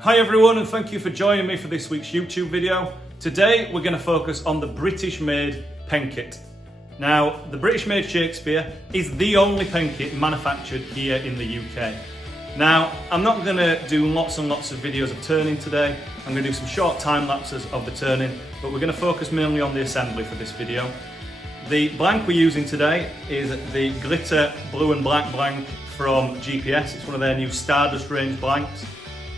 Hi everyone, and thank you for joining me for this week's YouTube video. Today we're going to focus on the British-made pen kit. Now, the British-made Shakespeare is the only pen kit manufactured here in the UK. Now, I'm not going to do lots and lots of videos of turning today. I'm going to do some short time lapses of the turning, but we're going to focus mainly on the assembly for this video. The blank we're using today is the glitter blue and black blank from GPS. It's one of their new Stardust range blanks.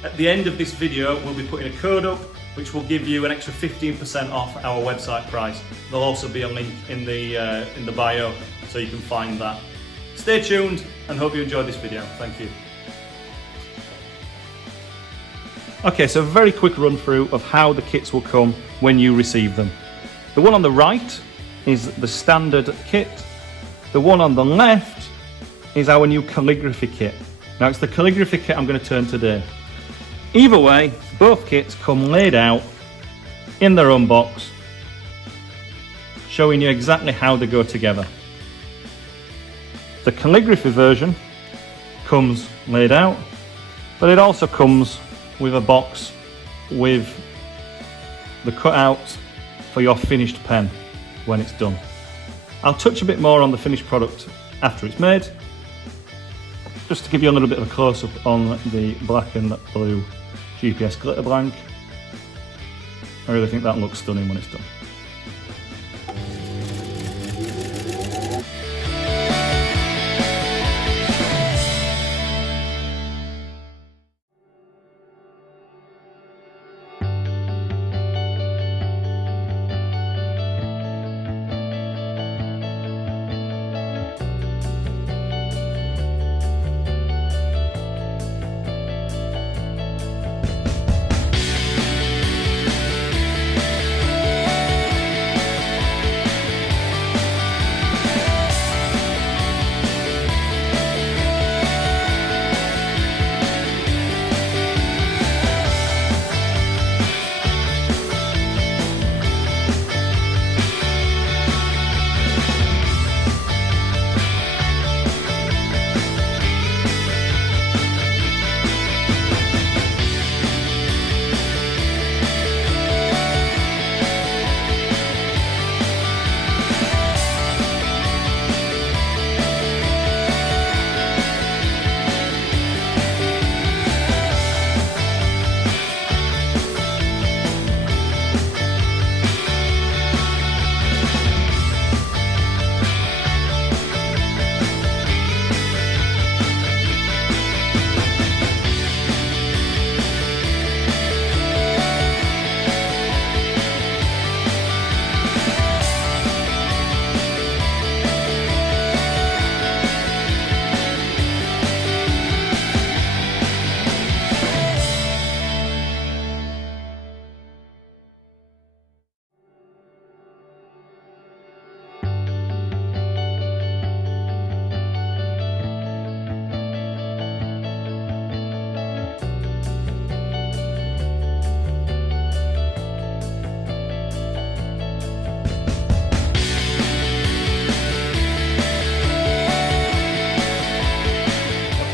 At the end of this video, we'll be putting a code up which will give you an extra 15% off our website price. There'll also be a link in the bio so you can find that. Stay tuned and hope you enjoyed this video. Thank you. Okay, so a very quick run through of how the kits will come when you receive them. The one on the right is the standard kit. The one on the left is our new calligraphy kit. Now it's the calligraphy kit I'm going to turn today. Either way, both kits come laid out in their own box, showing you exactly how they go together. The calligraphy version comes laid out, but it also comes with a box with the cutout for your finished pen when it's done. I'll touch a bit more on the finished product after it's made, just to give you a little bit of a close-up on the black and blue GPS glitter blank. I really think that looks stunning when it's done.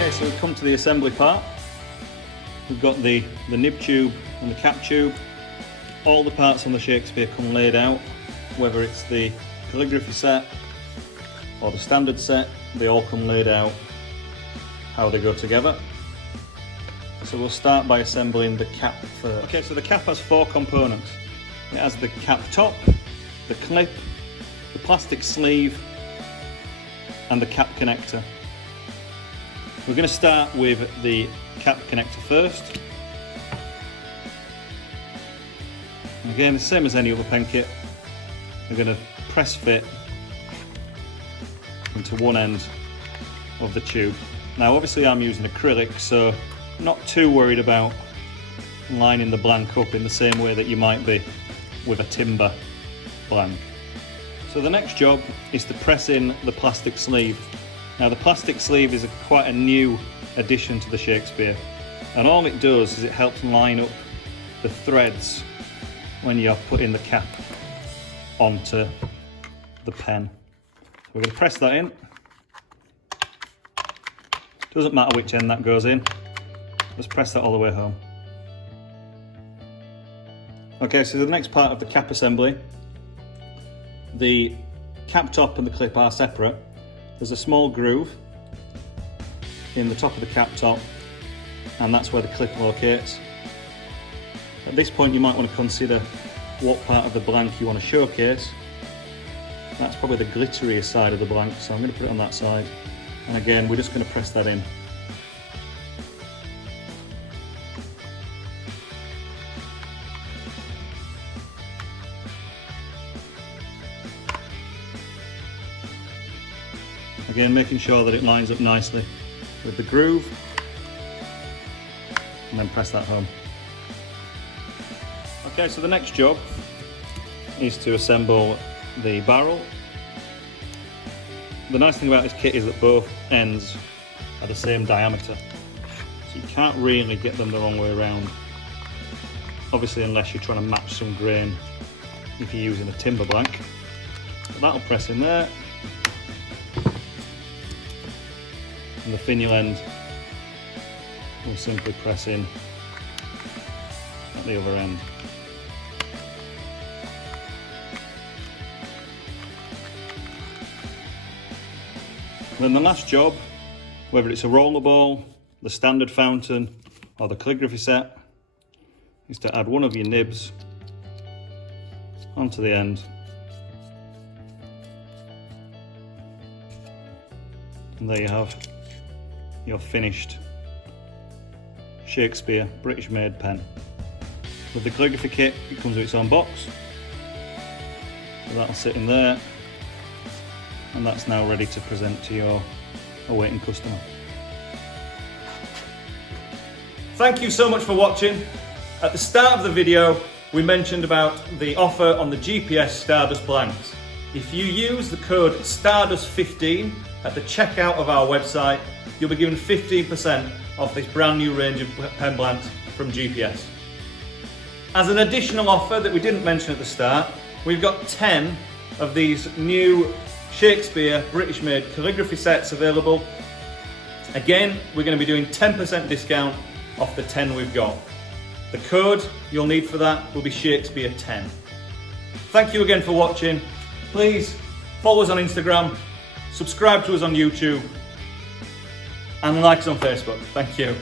So we've come to the assembly part. We've got the nib tube and the cap tube. All the parts on the Shakespeare come laid out, whether it's the calligraphy set or the standard set, they all come laid out how they go together. So we'll start by assembling the cap first. Okay, so the cap has four components. It has the cap top, the clip, the plastic sleeve and the cap connector. We're going to start with the cap connector first. Again, the same as any other pen kit. We're going to press fit into one end of the tube. Now obviously I'm using acrylic, so I'm not too worried about lining the blank up in the same way that you might be with a timber blank. So the next job is to press in the plastic sleeve. Now the plastic sleeve is quite a new addition to the Shakespeare, and all it does is it helps line up the threads when you're putting the cap onto the pen. So we're going to press that in. Doesn't matter which end that goes in, just press that all the way home. Okay, so the next part of the cap assembly, the cap top and the clip are separate. There's a small groove in the top of the cap top, and that's where the clip locates. At this point you might want to consider what part of the blank you want to showcase. That's probably the glitterier side of the blank, so I'm going to put it on that side. And again, we're just going to press that in. Again, making sure that it lines up nicely with the groove, and then press that home. Okay, so the next job is to assemble the barrel. The nice thing about this kit is that both ends are the same diameter, so you can't really get them the wrong way around. Obviously, unless you're trying to match some grain if you're using a timber blank. But that'll press in there. And the finial end will simply press in at the other end. And then the last job, whether it's a rollerball, the standard fountain, or the calligraphy set, is to add one of your nibs onto the end. And there you have your finished Shakespeare British made pen. With the calligraphy kit, it comes with its own box, so that'll sit in there, and that's now ready to present to your awaiting customer. Thank you so much for watching. At the start of the video we mentioned about the offer on the GPS Stardust blanks. If you use the code STARDUST15 at the checkout of our website, you'll be given 15% off this brand new range of pen blanks from GPS. As an additional offer that we didn't mention at the start, we've got 10 of these new Shakespeare British made calligraphy sets available. Again, we're going to be doing 10% discount off the 10 we've got. The code you'll need for that will be Shakespeare 10. Thank you again for watching. Please follow us on Instagram, subscribe to us on YouTube, and like us on Facebook. Thank you.